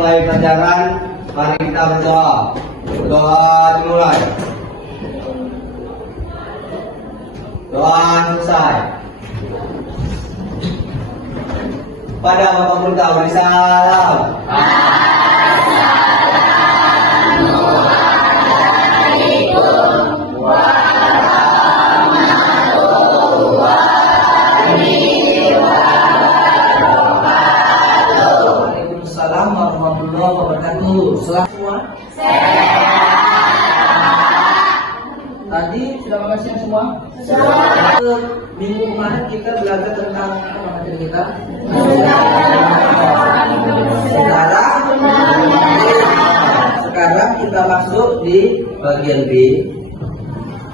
dimulai pelajaran, mari kita berdoa. Doa dimulai. Doa selesai. Pada Bapak Guru beri salam. Waalaikumsalam warahmatullahi wabarakatuh. Semua tadi sudah makan siang semua? Minggu kemarin kita belajar tentang apa materi kita? Sekarang kita masuk di bagian B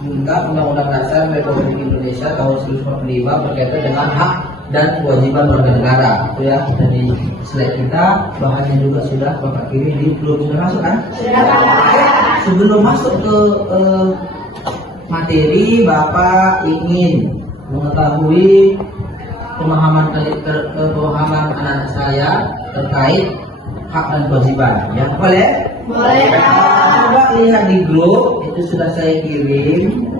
tentang Undang-Undang Dasar Republik Indonesia tahun 1945 berkaitan dengan hak dan kewajiban warga negara. Itu ya, dari slide kita bahannya juga sudah Bapak kirim di belum sudah masuk kan? Sebelum masuk ke materi, Bapak ingin mengetahui pemahaman anak-anak saya terkait hak dan kewajiban. Ya, boleh? Boleh. Coba lihat di grup, itu sudah saya kirim.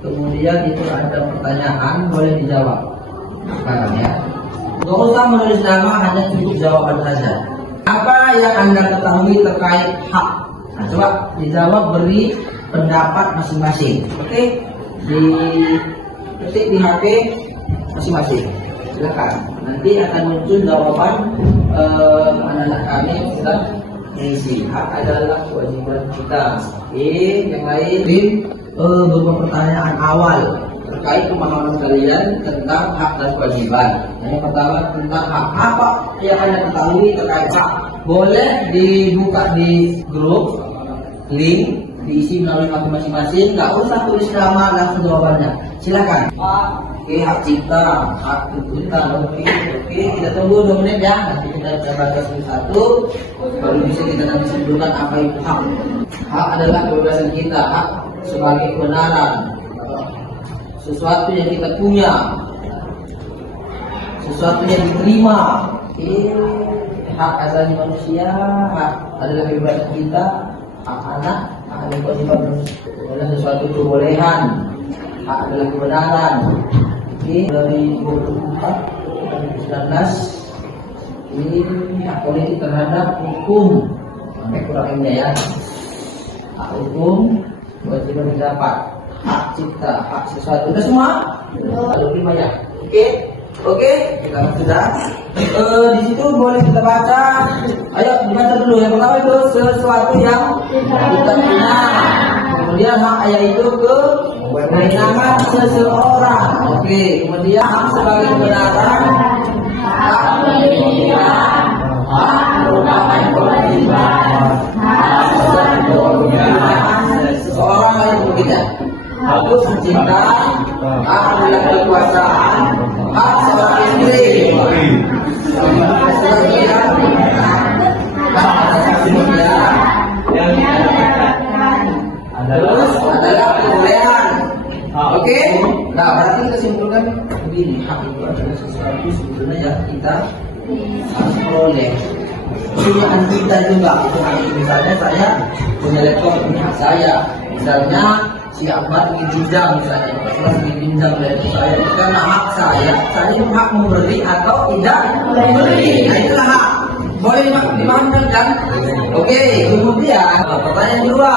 Kemudian itu ada pertanyaan, boleh dijawab sekarang ya. Nggak usah menulis nama, hanya cukup jawaban saja. Apa yang Anda ketahui terkait hak? Nah, coba dijawab, beri pendapat masing-masing. Oke? Di ketik di HP masing-masing. Silakan. Nanti akan muncul jawaban anak-anak kami yang sedang mengisi. Hak adalah kewajiban kita. Oke, yang lain beberapa pertanyaan awal terkait pemahaman kalian tentang hak dan kewajiban. Yang pertama tentang hak. Apa yang Anda ketahui terkait hak? Boleh dibuka di grup, link diisi melalui hak masing-masing. Nggak usah tulis nama, langsung jawabannya. Silakan. Oke, hak cipta, hak tuntutan. Oke, kita tunggu 2 menit ya. Nanti kita baca satu-satu, baru bisa kita nanti simpulkan apa itu hak. Hak adalah kebebasan kita, hak sebagai kebenaran, sesuatu yang kita punya, sesuatu yang diterima. Oke, hak asasi manusia, hak adalah kebebasan kita, hak anak, hak adalah kewajiban adalah sesuatu kebolehan, hak adalah kebenaran. Oke, dari 24 2019 ini hak politik terhadap hukum, sampai kurang ini ya. Hak hukum, kewajiban pendapat, hak cipta, hak sesuatu. Sudah semua? Ada 5 ya. Oke, kita sudah. Di situ boleh kita baca. Ayo dibaca dulu. Yang pertama itu sesuatu yang kita punya. Kemudian hak yaitu kewenangan seseorang. Oke, kemudian hak sebagai kebenaran, hak pemilihan, hak merupakan kewajiban, hak sebagai kewajiban seseorang lain berbeda. Hak cinta, hak adalah kekuasaan, hak seorang istri. Terus adalah kebolehan. Oke? Nah, berarti kita simpulkan begini, hak itu adalah sesuatu sebetulnya yang kita harus peroleh. Punyaan kita juga. Misalnya saya punya laptop, ini hak saya. Misalnya si Ahmad ingin pinjam, misalnya ingin pinjam laptop saya, karena hak saya punya hak memberi atau tidak memberi. Nah, itulah hak. Boleh dimahamkan kan? Oke, kemudian pertanyaan kedua.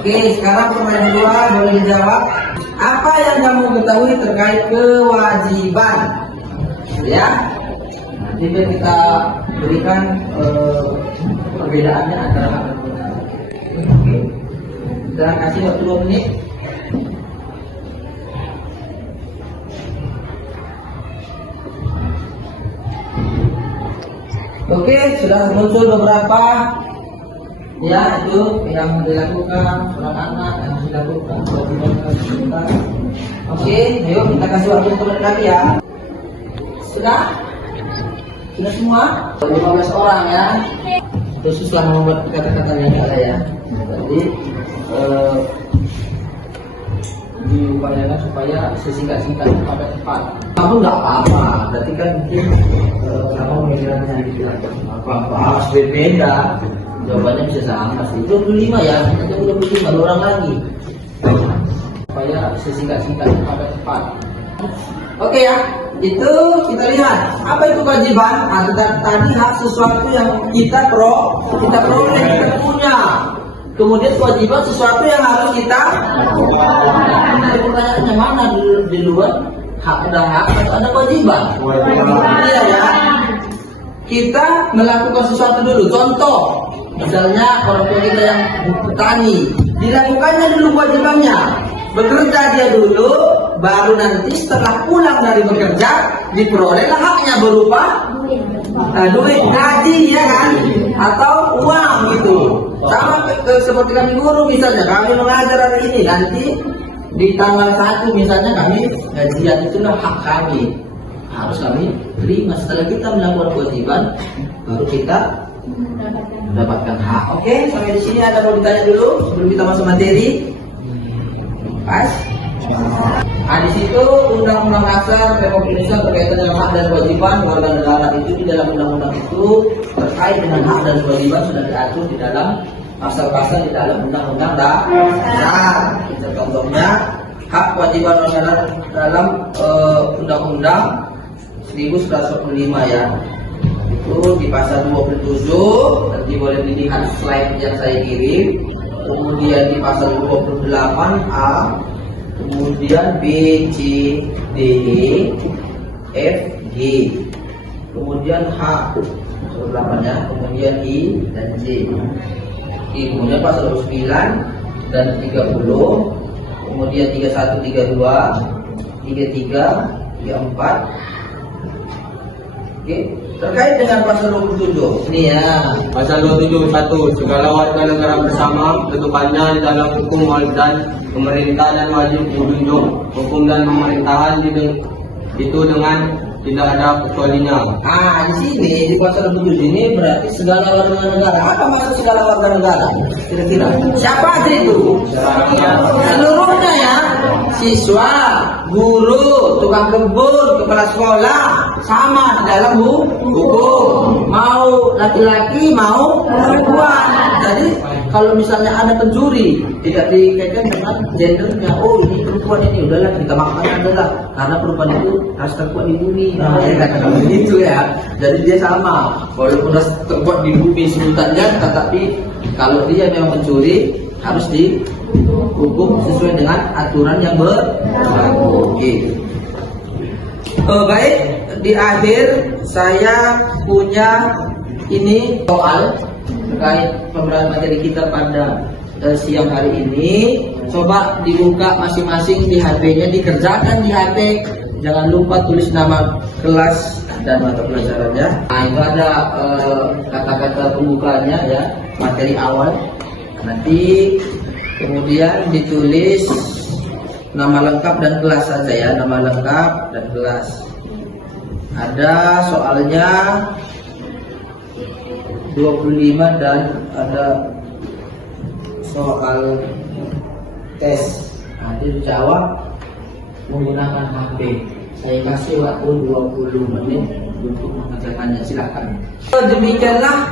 Oke, sekarang pertanyaan kedua boleh dijawab. Apa yang kamu ketahui terkait kewajiban? Ya, nanti kita berikan perbedaannya antara hak dan kewajiban. Oke, kita kasih waktu 2 menit. Oke, sudah muncul beberapa ya itu yang dilakukan peran anak yang dilakukan kewajiban. Oke, ayo kita kasih waktu 1 menit lagi ya. Sudah semua 15 orang ya. Khususlah membuat kata-kata yang ada ya. Jadi diupayakan supaya sesingkat-singkatnya sampai tepat. Kamu nggak apa-apa, berarti kan mungkin kamu mengingatnya dibilang apa harus berbeda. Jawabannya bisa sama sih. 25 ya, kita 25 orang lagi. Supaya sesingkat-singkatnya sampai tepat. Oke ya, itu kita lihat apa itu kewajiban. Tadi hak sesuatu yang kita peroleh, kita punya. Kemudian kewajiban sesuatu yang harus kita. Pertanyaannya mana di luar hak, ada hak atau ada kewajiban? Iya ya. Kita melakukan sesuatu dulu. Contoh, misalnya orang tua kita yang petani, dilakukannya dulu kewajibannya. Bekerja dia dulu, baru nanti setelah pulang dari bekerja diperolehlah haknya berupa duit gaji ya kan, atau uang gitu. Sama seperti kami guru misalnya, kami mengajar hari ini, nanti di tanggal 1 misalnya kami gajian, itulah hak kami, harus kami terima. Setelah kita melakukan kewajiban, baru kita mendapatkan hak. Oke, sampai di sini ada mau ditanya dulu sebelum kita masuk materi. Pas. Nah, di situ Undang-Undang Dasar Republik Indonesia berkaitan dengan hak dan kewajiban warga negara itu, di dalam undang-undang itu terkait dengan hak dan kewajiban sudah diatur di dalam pasal-pasal di dalam Undang-Undang Dasar. Contohnya hak kewajiban warga negara dalam Undang-Undang 1945 ya. Itu di pasal 27, nanti boleh dilihat slide yang saya kirim. Kemudian di pasal 28A, kemudian B, C, D, F, G, kemudian H, berapanya, kemudian I dan J. Kemudian pasal 29 dan 30, kemudian 31, 32, 33, 34. Oke. Terkait dengan pasal 27 ini ya. Pasal 27(1), segala warga negara bersama ketupannya di dalam hukum dan pemerintah dan wajib menjunjung hukum dan pemerintahan itu dengan tidak ada kecualinya. Di sini di pasal 27 ini berarti segala warga negara. Apa maksud segala warga negara? Kira-kira siapa aja itu? Seluruhnya ya. Siswa, guru, tukang kebun, kepala sekolah, sama di dalam hukum. Mau laki-laki, mau perempuan. Jadi kalau misalnya ada pencuri, tidak dikaitkan dengan gendernya. Oh, ini perempuan, ini udahlah kita makan adalah karena perempuan itu harus terkuat di bumi. Katakan begitu ya. Jadi dia sama, walaupun harus terkuat di bumi sebutannya, tetapi kalau dia memang mencuri harus dihukum sesuai dengan aturan yang berlaku. Baik, di akhir saya punya ini soal terkait pembelajaran materi kita pada siang hari ini. Coba dibuka masing-masing di HP-nya, dikerjakan di HP. Jangan lupa tulis nama kelas dan mata pelajarannya. Nah, itu ada kata-kata pembukanya ya, materi awal. Nanti kemudian ditulis nama lengkap dan kelas saja ya, nama lengkap dan kelas. Ada soalnya 25 dan ada soal tes. Nanti dijawab menggunakan HP. Saya kasih waktu 20 menit untuk mengerjakannya. Silakan. Demikianlah